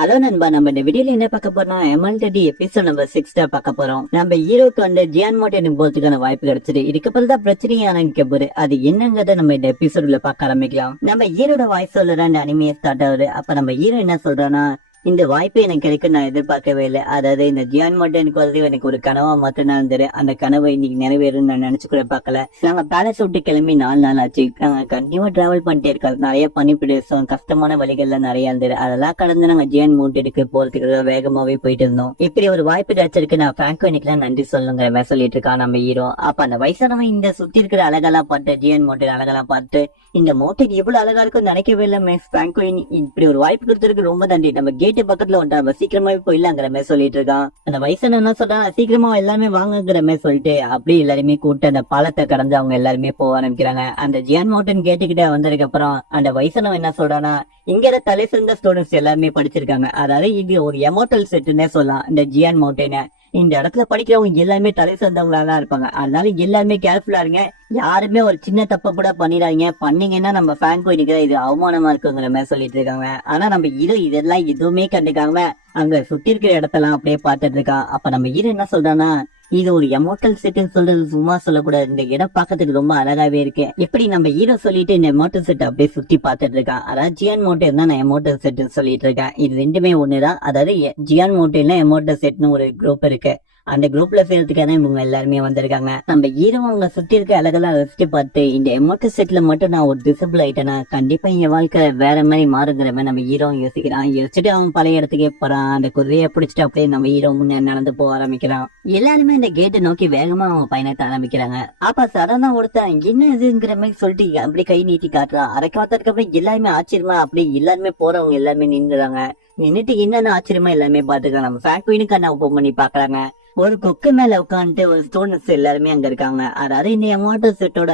Hello நண்பா, நம்ம இந்த வீடியோல என்ன பார்க்க போறோம்? MLTD எபிசோட் நம்பர் 6 பார்க்க போறோம். நம்ம ஹீரோக்கு வந்து ஜியான் மோட்டனுக்கு போறதுக்கான வாய்ப்பு கிடைச்சிது. இதுக்கப்புறம் தான் பிரச்சனையே ஆரம்பிக்க போகுது. அது என்னங்கறத நம்ம இந்த எபிசோட்ல பார்க்க ஆரம்பிக்கலாம். நம்ம ஹீரோட வாய்ஸ் சொல்ல இந்த அனிமே ஸ்டார்ட் ஆகுது. அப்ப நம்ம ஹீரோ என்ன சொல்றானா, இந்த வாய்ப்பு எனக்கு கிடைக்கும் நான் எதிர்பார்க்கவே இல்லை. அதாவது இந்த ஜியான் மோட்டனுக்கு வந்து எனக்கு ஒரு கனவா மாத்திரம் இருந்தது. அந்த கனவை இன்னைக்கு நிறைவேறும் நான் நினைச்சு கூட பார்க்கல. நாங்க பேலஸ் விட்டு கிளம்பி 4 நாள் ஆச்சு. நாங்க கண்டிப்பா டிராவல் பண்ணிட்டே இருக்கோம். நிறைய பனி பிரதேசம், கஷ்டமான வழிகள்லாம் நிறைய இருந்தது. அதெல்லாம் கடந்து நாங்க ஜியான் மோட்டனுக்கு போறதுக்கு வேகமாவே போயிட்டு இருந்தோம். இப்படி ஒரு வாய்ப்பு கிடைச்சிருக்கு. நான் பிராங்கோ இன்னைக்கு நன்றி சொல்லுங்கிற மாதிரி சொல்லிட்டு இருக்கான் நம்ம ஹீரோ. அப்ப அந்த வயசானவன் இந்த சுத்தி இருக்கிற அழகெல்லாம் பார்த்து, ஜியான் மோட்டன் அழகெல்லாம் பார்த்து, இந்த மோட்டன் எவ்வளவு அழகா இருக்கும் நினைக்கவே இல்லை மிஸ் பிராங்கோ. இப்படி ஒரு வாய்ப்பு கொடுத்ததுக்கு ரொம்ப நன்றி. நம்ம கேட்டு பக்கத்துல வந்துட்டா சீக்கிரமாவே போயிடலாங்கிற மாதிரி சொல்லிட்டு இருக்கான். அந்த வயசான என்ன சொல்றான், சீக்கிரமா எல்லாருமே வாங்குங்கிற மாதிரி சொல்லிட்டு அப்படியே எல்லாருமே கூப்பிட்டு அந்த பாலத்தை கடந்து அவங்க எல்லாருமே போக ஆரம்பிக்கிறாங்க. அந்த ஜியான் மோட்டன் கேட்டுக்கிட்ட வந்ததுக்கு அப்புறம் அந்த வயசானவன் என்ன சொல்றானா, இங்க தலை சிறந்த ஸ்டூடெண்ட்ஸ் எல்லாருமே படிச்சிருக்காங்க. அதாவது இது ஒரு எமோட்டல் செட்டுன்னே சொல்லலாம். இந்த ஜியான் மோட்டனை இந்த இடத்துல படிக்கிறவங்க எல்லாருமே தலை சிறந்தவங்களா தான் இருப்பாங்க. அதனால எல்லாருமே கேர்ஃபுல்லா இருங்க. யாருமே ஒரு சின்ன தப்ப கூட பண்ணிடாதீங்க. பண்ணீங்கன்னா நம்ம ஃபேன் போயிட்டு இது அவமானமா இருக்குங்கிற மாதிரி சொல்லிட்டு இருக்காங்க. ஆனா நம்ம இதெல்லாம் எதுவுமே கண்டுக்காம அங்க சுத்தி இருக்கிற இடத்தெல்லாம் அப்படியே பார்த்துட்டு இருக்கான். அப்ப நம்ம என்ன சொல்றானா, இது ஒரு எமோட்டல் செட்னு சொல்றது சும்மா சொல்லக்கூடாது. இந்த இடம் பார்க்கறதுக்கு ரொம்ப அழகாவே இருக்கு. எப்படி நம்ம ஹீரோ சொல்லிட்டு இந்த எமோட்டல் செட் அப்படியே சுத்தி பார்த்துட்டு இருக்கான். அதாவது ஜியான் மோட்டன் தான் நான் எமோட்டல் செட்னு சொல்லிட்டு இருக்கேன். இது ரெண்டுமே ஒண்ணுதான். அதாவது ஜியான் மோட்டன்ல எமோட்டல் செட்னு ஒரு குரூப் இருக்கு. அந்த குரூப்ல சேர்த்துக்கான இவங்க எல்லாருமே வந்திருக்காங்க. நம்ம ஹீரோ அவங்க சுத்தி இருக்க அழகெல்லாம் ரசிச்சு பார்த்து, இந்த எமோட்டல் செட்ல மட்டும் நான் ஒரு டிசபிள் ஆயிட்டேன்னா கண்டிப்பா என் வாழ்க்கை வேற மாதிரி மாறுங்கிற மாதிரி நம்ம ஹீரோ யோசிக்கிறான். யோசிச்சுட்டு அவன் பழைய இடத்துக்கே போறான். அந்த குதிரையை பிடிச்சிட்டு அப்படியே நம்ம ஹீரோ முன்னே நடந்து போக ஆரம்பிக்கிறான். எல்லாருமே இந்த கேட்டை நோக்கி வேகமா அவன் பயணத்தை ஆரம்பிக்கிறாங்க. அப்ப சடனா ஒருத்தன் என்ன இதுங்கிற மாதிரி சொல்லிட்டு அப்படி கை நீட்டி காட்டுறான். அரைக்க பார்த்ததுக்கு அப்புறம் எல்லாருமே ஆச்சரியமா அப்படி எல்லாருமே போறவங்க எல்லாருமே நின்றுறாங்க. நின்னுட்டு என்னன்னு ஆச்சரியமா எல்லாமே பாத்துக்கலாம். நம்ம ஃபேக்டரின்னு கண்ணா ஓபன் பண்ணி பாக்குறாங்க. ஒரு கொக்கு மேல உட்காந்துட்டு ஒரு ஸ்டூடெண்ட்ஸ் எல்லாருமே அங்க இருக்காங்க. அதாவது இந்த எமோட்டல் செட்டோட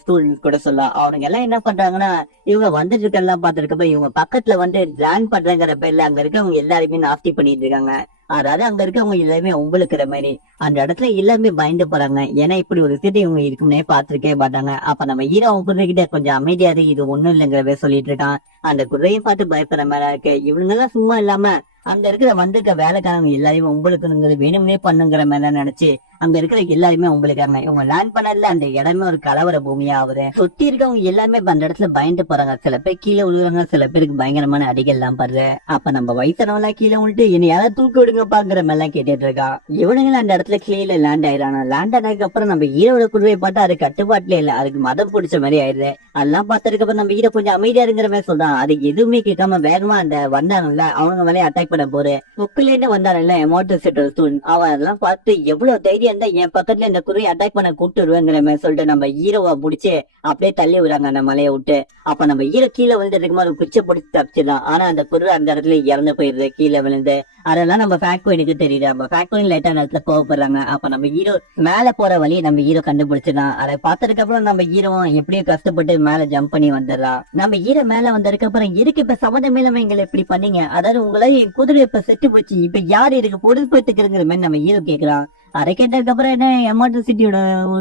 ஸ்டூடெண்ட்ஸ் கூட சொல்ல அவங்க எல்லாம் என்ன பண்றாங்கன்னா, இவங்க வந்துட்டு இருக்கலாம் பாத்துருக்கப்ப இவங்க பக்கத்துல வந்து லேண்ட் பண்றங்கிற பேர்ல அங்க இருக்கவங்க எல்லாருமே நாஸ்தி பண்ணிட்டு இருக்காங்க. அதாவது அங்க இருக்கவங்க எல்லாருமே உங்களுக்குற மாதிரி அந்த இடத்துல எல்லாருமே பயந்து போறாங்க. ஏன்னா இப்படி ஒரு விஷயத்தை இவங்க இருக்குன்னே பாத்துருக்கே மாட்டாங்க. அப்ப நம்ம ஹீரோ குதிரைகிட்ட கொஞ்சம் அமைதியா இருக்கு, இது ஒண்ணும் இல்லைங்கிற சொல்லிட்டு இருக்கான். அந்த குதிரையை பார்த்து பயப்படுற மாதிரி இருக்கு. இவங்க எல்லாம் சும்மா இல்லாம அங்க இருக்கிற வந்திருக்க வேலைக்காரங்க எல்லாரையும் உங்களுக்கு வேணும்னே பண்ணுங்கிற மாதிரி நினைச்சு அங்க இருக்கிற எல்லாருமே உங்களுக்காங்க. இவங்க லேண்ட் பண்ணதுல அந்த இடமே ஒரு கலவர பூமியா ஆகுது. சுத்தி இருக்கவங்க எல்லாருமே அந்த இடத்துல பயந்து போறாங்க. சில பேர் கீழே விழுவாங்க, சில பேருக்கு பயங்கரமான அடிகள் எல்லாம் படுது. அப்ப நம்ம வயசானவெல்லாம் கீழே விழுட்டு என்ன யாராவது தூக்கி விடுங்கப்பாங்கிற மாதிரி எல்லாம் கேட்டுட்டு இருக்கா. இவனுங்களும் அந்த இடத்துல கீழே லேண்ட் ஆயிடானா. லேண்ட் ஆனதுக்கு அப்புறம் நம்ம ஹீரோட குழுவை பார்த்தா அது கட்டுப்பாட்டுல இல்ல, அதுக்கு மதம் பிடிச்ச மாதிரி ஆயிடுது. அதெல்லாம் பார்த்ததுக்கு அப்புறம் நம்ம ஹீரோ கொஞ்சம் அமைதியா இருக்கிற மாதிரி சொல்றான். அது எதுவுமே கேட்காம வேகமா அந்த வந்தாங்கல்ல அவங்க மேலே அட்டாக் பண்ண போறேன். புக்கிலேருந்து வந்தாங்கல்ல எமோட்டல் செட் ஸ்டூடெண்ட், அவன் அதெல்லாம் பார்த்து எவ்வளவு தைரியம் இருந்தா என் பக்கத்துல இந்த குருவை அட்டாக் பண்ண கூப்பிட்டு வருவேங்கிற மாதிரி சொல்லிட்டு நம்ம ஹீரோவை பிடிச்சி அப்படியே தள்ளி விடுறாங்க அந்த மலையை விட்டு. அப்ப நம்ம ஹீரோ கீழே விழுந்துட்டு ஒரு குச்சை பிடிச்சி தப்பிச்சிடலாம். ஆனா அந்த குருவை அந்த இடத்துல இறந்து போயிருது கீழே விழுந்து. அதெல்லாம் நம்ம ஃபேக்டரிக்கு தெரியுது. நம்ம ஃபேக்டரி லைட்டா நேரத்துல கோவப்படுறாங்க. அப்ப நம்ம ஹீரோ மேல போற வழி நம்ம ஹீரோ கண்டுபிடிச்சிடலாம். அதை பார்த்ததுக்கு அப்புறம் நம்ம ஹீரோ எப்படியோ கஷ்டப்பட்டு மேல ஜம்ப் பண்ணி வந்துடுறான். நம்ம ஹீரோ மேல வந்ததுக்கு அப்புறம் இருக்கு இப்ப சம்மந்தமே இல்லாம எங்களை எப்படி பண்ணீங்க, அதாவது உங்களை குதிரை இப்ப செட்டு போச்சு, இப்ப யாரு இருக்கு பொறுப்பேற்றுக்கிற மாதிரி நம்ம ஹீரோ கேக்குறான். அதை கேட்டதுக்கு அப்புறம் என்ன எமோட்டல் சிட்டியோட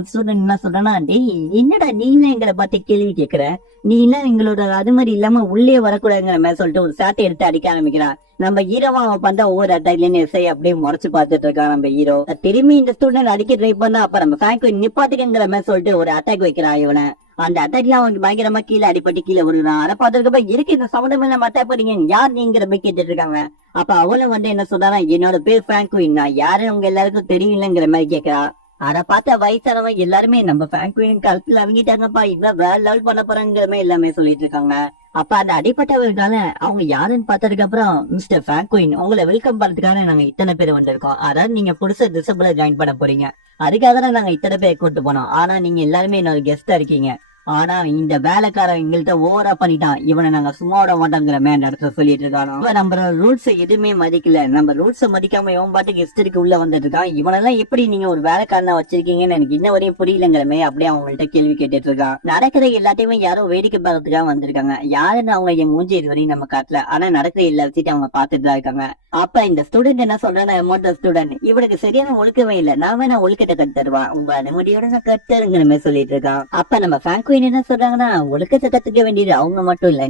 ஸ்டூடெண்ட் என்ன சொல்றானா, டேய் என்னடா நீ எங்களை பார்த்து கேள்வி கேட்கிற, நீ என்ன எங்களோட அது மாதிரி இல்லாம உள்ளே வரக்கூடாதுங்கிற மாதிரி சொல்லிட்டு ஒரு சாட்டை எடுத்து அடிக்க ஆரம்பிக்கிறான். நம்ம ஹீரோவா அவன் பண்ற ஒவ்வொரு அட்டாக்லயும் எஸ்ஐ அப்படியே முறைச்சு பார்த்துட்டு இருக்கான். நம்ம ஹீரோ திரும்பி இந்த ஸ்டூடெண்ட் அடிக்க ட்ரை பண்ணா அப்ப நம்ம ஃபேக்டரி நிப்பாட்டுங்கிற மாதிரி சொல்லிட்டு ஒரு அட்டாக் வைக்கிறான் இவனை. அந்த அட்டாக்ல அவனுக்கு பயங்கரமா கீழே அடிப்பட்டு கீழே விடுறான். அதை பார்த்ததுக்கு இருக்கு இந்த சம்மந்தம் இல்லாம அட்டாக் பண்ணீங்க யார் நீங்கிற மாதிரி கேட்டுட்டு இருக்காங்க. அப்ப அவளும் வந்து என்ன சொல்றானா, என்னோட பேர் பிராங்க்வின், நான் யாரும் உங்க எல்லாருக்கும் தெரியலங்கிற மாதிரி கேட்கிறா. அதை பார்த்த வயசானவங்க எல்லாருமே நம்ம பிராங்க்வின் கல்பில் அவங்கிட்டாங்கப்பா, இன்னும் வேற லெவல் பண்ண போறாங்கிற மாதிரி எல்லாமே சொல்லிட்டு இருக்காங்க. அப்ப அந்த அடிப்பட்டவர்களால அவங்க யாருன்னு பார்த்ததுக்கு அப்புறம், மிஸ்டர் பிராங்க்வின் உங்களை வெல்கம் பண்றதுக்காக நாங்க இத்தனை பேர் வந்திருக்கோம். அதாவது நீங்க புதுசா டிசபிளா ஜாயின் பண்ண போறீங்க, அதுக்காக தான் நாங்க இத்தனை பேர் கூட்டு போனோம். ஆனா நீங்க எல்லாருமே என்னோட கெஸ்டா இருக்கீங்க. ஆனா இந்த வேலைக்காரன் எங்கள்கிட்ட ஓவரா பண்ணிட்டான், இவனை நாங்க சும்மா விட மாட்டோங்கிற மாதிரி நடத்த சொல்லிட்டு இருக்கானோ. நம்ம ரூல்ஸ் எதுவுமே மதிக்கல, நம்ம ரூல்ஸ் மதிக்காம இவன் பாட்டுக்கு கெஸ்டருக்கு உள்ள வந்துட்டு இருக்கான். இவனெல்லாம் எப்படி நீங்க ஒரு வேலைக்காரனா வச்சிருக்கீங்கன்னு எனக்கு இன்ன வரையும் புரியலங்கிற மாதிரி அப்படியே அவங்கள்ட்ட கேள்வி கேட்டுட்டு இருக்கான். நடக்கிற எல்லாத்தையுமே யாரும் வேடிக்கை பார்க்கறதுக்காக வந்திருக்காங்க. யாருன்னு அவங்க என் மூஞ்சி இது வரையும் நம்ம காட்டல, ஆனா நடக்கிற எல்லா விஷயத்தையும் அவங்க பாத்துட்டு தான் இருக்காங்க. அப்ப இந்த ஸ்டூடெண்ட் என்ன சொல்றேன்னா, எமோட்டல் ஸ்டூடெண்ட் இவனுக்கு சரியான ஒழுக்கமே இல்ல, நான் வேணா ஒழுக்கத்தை கட்டு தருவான், உங்க அனுமதியோட நான் கட்டுங்கிற மாதிரி சொல்லிட்டு இருக்கான். அப்ப நம்ம ஃபேங்க் குயின் என்ன சொல்றாங்கன்னா, ஒழுக்கத்தை கத்துக்க வேண்டியது அவங்க மட்டும் இல்ல,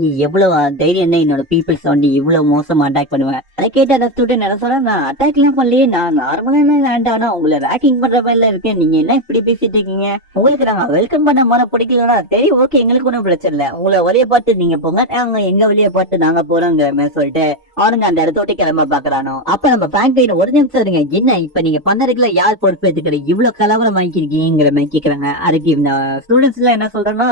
நீ எவ்வளவு தைரியம் என்ன என்னோட பீப்புள்ஸ் வந்து இவ்வளவு மோசமா அட்டாக் பண்ணுவேன். அதை கேட்டு அந்த ஸ்டூடெண்ட் என்ன சொல்றேன், நான் அட்டாக் எல்லாம் பண்ணலையே, நான் நார்மலா வேண்டாம், உங்களை ரேக்கிங் பண்ற மாதிரி இருக்கேன், நீங்க என்ன இப்படி பேசிட்டு இருக்கீங்க, உங்களுக்கு நாங்க வெல்கம் பண்ண மாதிரி பிடிக்கலன்னா சரி ஓகே, எங்களுக்கு ஒன்றும் பிரச்சனை இல்ல, உங்களை வழியை பார்த்து நீங்க போங்க, நாங்க எங்க வழியை பார்த்து நாங்க போறோங்கிற மாதிரி சொல்லிட்டு அவனுங்க அந்த இடத்த விட்டு கிளம்ப பாக்குறானோ. அப்ப நம்ம பேங்க் ஒரு நிமிஷம் இருங்க, என்ன இப்ப நீங்க பண்ணதுக்குள்ள யார் பொறுப்பு எடுத்துக்கிற, இவ்வளவு கலவரம் ஆக்கிருக்கீங்கிற மாதிரி கேக்குறாங்க. அதுக்கு இந்த ஸ்டூடெண்ட்ஸ் எல்லாம் என்ன சொல்றேன்னா,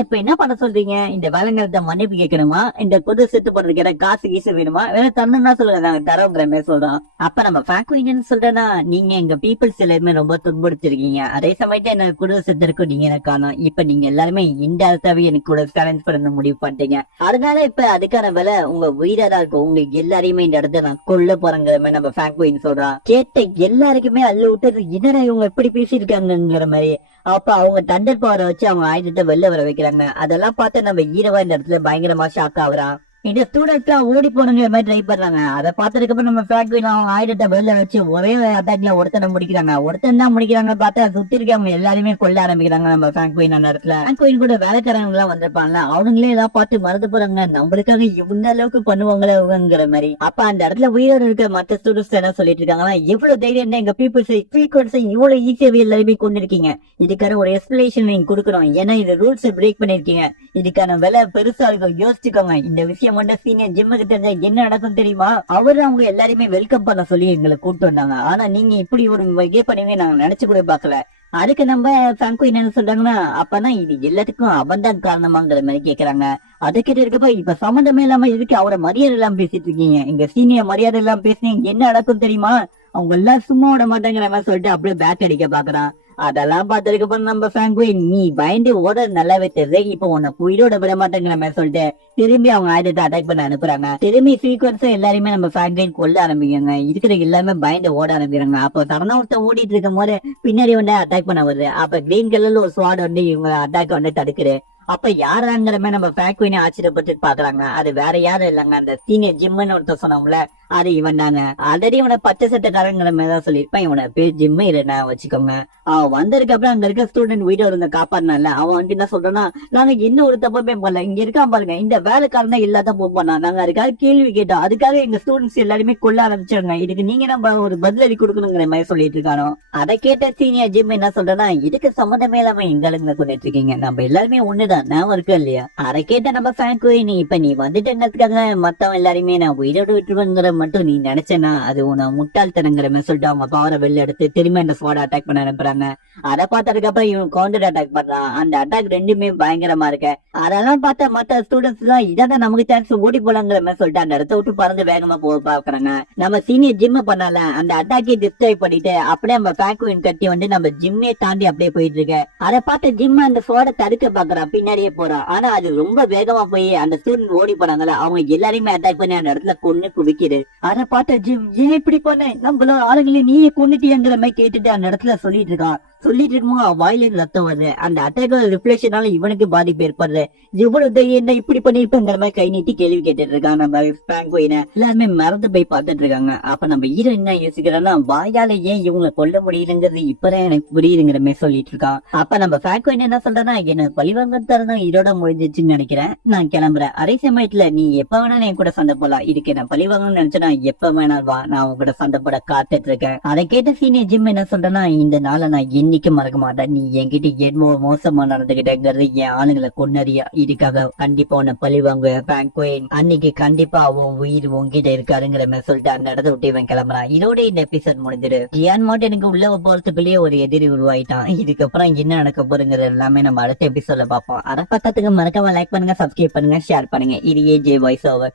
இப்ப என்ன பண்ண சொல்றீங்க, இந்த வேலைங்கிறத மன்னிப்பு கேட்கணுமா, இந்த புது செட்டு போடுறதுக்கு ஏதாவது காசு கீசு வேணுமா, வேற தரணும்னா சொல்லுங்க, நாங்க தரோங்கிற மாதிரி சொல்றோம். அப்ப நம்ம பேங்க் சொல்றேன்னா, நீங்க எங்க பீப்புள்ஸ் எல்லாருமே ரொம்ப துன்புறுத்திருக்கீங்க, அதே சமயத்துல எனக்கு புது செட்டு இருக்கும், நீங்க எனக்கு காணும், இப்ப நீங்க எல்லாருமே இன்டெரக்டாவே எனக்கு கூட சேலஞ்ச் பண்ண முடிவு பண்ணிட்டீங்க, அதனால இப்ப அதுக்கான வேலை உங்க உயிரா இருக்கும், உங்க எல்லாரையுமே இந்த இடத்த நான் கொல்ல போறேங்கிற மாதிரி நம்ம பேங்க் சொல்றான். கேட்ட எல்லாருக்குமே அள்ளு விட்டு என்னடா இவங்க எப்படி பேசியிருக்காங்கிற மாதிரி. அப்ப அவங்க தண்டர் பவரை வச்சு அவங்க ஆயுதத்தை வெளில வர வைக்கிறாங்க. அதெல்லாம் பார்த்து நம்ம ஹீரோவா இந்த இடத்துல பயங்கரமா ஷாக் ஆகுறான். இந்த ஸ்டூடெண்ட்ஸ் எல்லாம் ஓடி போனுங்கிற மாதிரி ட்ரை பண்றாங்க. அதை பார்த்ததுக்கு அப்புறம் நம்ம ஃபேக்டரியில அவங்க ஆயுதத்தை வெளில வச்சு ஒரே அட்டாக்ல ஒருத்தனை முடிக்கிறாங்க. ஒருத்தன் தான் முடிக்கிறாங்க பார்த்தா சுத்தி இருக்கவங்க எல்லாருமே கொல்ல ஆரம்பிக்கிறாங்க. நம்ம ஃபேக்டரியின் அந்த இடத்துல ஃபேக்டரியின் கூட வேலைக்காரங்க எல்லாம் வந்திருப்பாங்க, அவனுங்களே எல்லாம் பார்த்து மறந்து போறாங்க, நம்மளுக்காக இந்த அளவுக்கு பண்ணுவாங்களேங்கிற மாதிரி. அப்ப அந்த இடத்துல உயிரோடு இருக்க மற்ற ஸ்டூடெண்ட்ஸ் என்ன சொல்லிட்டு இருக்காங்கன்னா, எவ்வளவு தைரியம் எங்க பீப்புள்ஸ் இவ்வளவு ஈஸியாவே எல்லாருமே கொண்டு இருக்கீங்க, இதுக்கான ஒரு எக்ஸ்பிளேஷன் நீங்க கொடுக்கணும், ஏன்னா இது ரூல்ஸ் பிரேக் பண்ணிருக்கீங்க, இதுக்கான விலை பெருசா இருக்கும், யோசிச்சுக்கோங்க, இந்த விஷயம் சீனியர் ஜிம் கிட்ட என்ன நடக்கும் தெரியுமா, அவரு அவங்க எல்லாருமே வெல்கம் பண்ண சொல்லி எங்களை கூப்பிட்டு வந்தாங்க, ஆனா நீங்க இப்படி ஒரு வகை பண்ணவே நாங்க நினைச்சு கூட பாக்கல. அதுக்கு நம்ம ஃபேங்கு என்ன சொல்றாங்கன்னா, அப்பனா இது எல்லாத்துக்கும் அவன் தான் காரணமாங்கிற மாதிரி கேக்குறாங்க. அதுக்கிட்ட இருக்கப்ப இப்ப சம்பந்தமே இல்லாம இருக்கு அவரை மரியாதை எல்லாம் பேசிட்டு இருக்கீங்க, எங்க சீனியர் மரியாதை எல்லாம் பேசினீங்க, என்ன நடக்கும் தெரியுமா, அவங்க எல்லாம் சும்மா விட மாட்டாங்கிற மாதிரி சொல்லிட்டு அப்படியே பேக் அடிக்க பாக்குறான். அதெல்லாம் பார்த்ததுக்கு அப்புறம் நம்ம ஃபேங்கு நீ பயந்து ஓட நல்லாவே தெரியுது, இப்ப உன்னை உயிரோட விட மாட்டேங்கிற மாதிரி சொல்லிட்டு திரும்பி அவங்க ஆயுதத்தை அட்டாக் பண்ண அனுப்புறாங்க. திரும்பி சீக்வன்ஸா எல்லாருமே நம்ம ஃபேங்கைன் கொல்ல ஆரம்பிக்கிறாங்க. இருக்கிற எல்லாமே பயந்து ஓட ஆரம்பிக்கிறாங்க. அப்போ சரணா ஒருத்தன் ஓடிட்டு இருக்கும் போது பின்னாடி வந்து அட்டாக் பண்ண வருது. அப்ப கிரீன் கலர்ல ஒரு ஸ்வாட் வந்து இவங்க அட்டாக் வந்து தடுக்குது. அப்ப யாராங்கிற மாதிரி நம்ம ஃபேக்டரியை ஆச்சரியப்பட்டு பாக்குறாங்க. அது வேற யாரும் இல்லைங்க, அந்த சீனியர் ஜிம்னு ஒருத்தர் சொன்னோம்ல, அது இவன் தாங்க. ஆல்ரெடி இவனை பச்சை சட்டக்காரங்கிற மாதிரி தான் சொல்லியிருப்பான். இவனை பேர் ஜிம்மு இல்லைன்னா வச்சுக்கோங்க. அவன் வந்ததுக்கு அப்புறம் அங்க இருக்க ஸ்டூடெண்ட் வீடியோ இருந்த காப்பாடுனால அவன் வந்து என்ன சொல்றான்னா, நாங்க என்ன ஒரு தப்புமே பண்ணல, இங்க இருக்கான் பாருங்க இந்த வேலைக்காரன் தான் எல்லா தப்பும் பண்ணா, நாங்க அதுக்காக கேள்வி கேட்டோம், அதுக்காக எங்க ஸ்டூடெண்ட்ஸ் எல்லாருமே கொல்ல ஆரம்பிச்சாங்க, இதுக்கு நீங்க நம்ம ஒரு பதிலடி கொடுக்கணுங்கிற மாதிரி சொல்லிட்டு இருக்கானோ. அதை கேட்ட சீனியர் ஜிம் என்ன சொல்றேன்னா, இதுக்கு சம்மந்தமே இல்லாம எங்களுக்கு சொல்லிட்டு இருக்கீங்க, நம்ம எல்லாருமே ஒண்ணுதான் நான் இருக்கா இல்லையா. அதை கேட்ட நம்ம ஃபேங்கு நீ இப்ப நீ வந்துட்டேங்கிறதுக்காக மத்தவன் எல்லாருமே நான் உயிரோடு விட்டுருவேங்கிற மட்டும் நீ நினைச்சேன்னா அது உன முட்டாள்தனங்கிற மாதிரி சொல்லிட்டு அவங்க பவரை வெளில எடுத்து திரும்ப அந்த ஸ்வாட் அட்டாக் பண்ண அனுப்புறாங்க. அதை பார்த்ததுக்கு அப்புறம் இவன் கவுண்டர் அட்டாக் பண்றான். அந்த அட்டாக் ரெண்டுமே பயங்கரமா இருக்கு. அதெல்லாம் பார்த்தா மத்த ஸ்டூடெண்ட்ஸ் எல்லாம் இதான் நமக்கு சான்ஸ் ஓடி போலாங்கிற மாதிரி சொல்லிட்டு அந்த இடத்த விட்டு பறந்து வேகமா போக பாக்குறாங்க. நம்ம சீனியர் ஜிம் பண்ணல அந்த அட்டாக்கை டிஸ்ட்ராய் பண்ணிட்டு அப்படியே நம்ம ஃபேங்கு கட்டி வந்து நம்ம ஜிம்மே தாண்டி அப்படியே போயிட்டு இருக்கு. அதை பார்த்து ஜிம் அந்த ஸ்வாட தடுக்க பாக்குறான், பின்னாடியே போறான். ஆனா அது ரொம்ப வேகமா போய் அந்த ஸ்டூடெண்ட் ஓடி போறாங்கல்ல அவங்க எல்லாரையுமே அட்டாக் பண்ணி அந்த இடத்துல கொன்னு குவிக்குது. அதை பார்த்த ஜிம் ஏன் இப்படி பண்ண, நம்மள ஆளுங்களே நீயே கொன்னுட்டியங்கிற மாதிரி கேட்டுட்டு அந்த இடத்துல சொல்லிட்டு இருக்கான். சொல்லிட்டு இருக்கும்போது வாயிலிருந்து ரத்தம் வருது. அந்த அட்டாக்கோட ரிஃப்ளெக்ஷனால இவனுக்கு பாதிப்பு ஏற்படுது. இவ்வளவு என்ன இப்படி பண்ணிருப்பேங்கிற மாதிரி கை நீட்டி கேள்வி கேட்டுட்டு இருக்கான் நம்ம ஃபேங்குயினை. எல்லாருமே மறந்து போய் பார்த்துட்டு இருக்காங்க. அப்ப நம்ம ஹீரோ என்ன யோசிக்கிறோம்னா, வாயால ஏன் இவங்களை கொல்ல முடியலங்கிறது இப்பதான் எனக்கு புரியுதுங்கிற மாதிரி சொல்லிட்டு இருக்கான். அப்ப நம்ம ஃபேங்குயின் என்ன சொல்றேன்னா, என்ன பழிவாங்க தரணும் இதோட முடிஞ்சிச்சுன்னு நினைக்கிறேன், நான் கிளம்புறேன். அதே சமயத்துல நீ எப்ப வேணா என் கூட சண்டை போலாம், இதுக்கு நான் பழிவாங்கன்னு நினைச்சேன்னா எப்ப வேணா வா, நான் உங்க கூட சண்டை போட காத்துட்டு இருக்கேன். அதை கேட்ட சீனியர் ஜிம் என்ன சொல்றேன்னா, இந்த நாளை நான் இன்னைக்கு மறக்க மாட்டேன், நீ என்கிட்ட ஏதோ மோசமா நடந்துகிட்டேங்கிறது என் ஆளுங்களை கொன்னறியா, இதுக்காக கண்டிப்பா உன்னை பழி வாங்குவேன் ஃபேங்குயின், அன்னைக்கு கண்டிப்பா அவன் உயிர் உங்ககிட்ட இருக்காருங்கிற மாதிரி சொல்லிட்டு அந்த இடத்த விட்டு இவன் கிளம்புறான். இதோட இந்த எபிசோட் முடிஞ்சிரு. ஜியான் மார்ட் எனக்கு உள்ள போறதுக்குள்ளேயே ஒரு எதிரி உருவாயிட்டான். இதுக்கப்புறம் என்ன நடக்க போறங்கிறது எல்லாமே நம்ம அடுத்த எபிசோட்ல பார்ப்போம். அதை பக்கத்துக்கு மறக்காம லைக் பண்ணுங்க, சப்ஸ்கிரைப் பண்ணுங்க, ஷேர் பண்ணுங்க. இது ஏஜே வாய்ஸ் ஓவர்.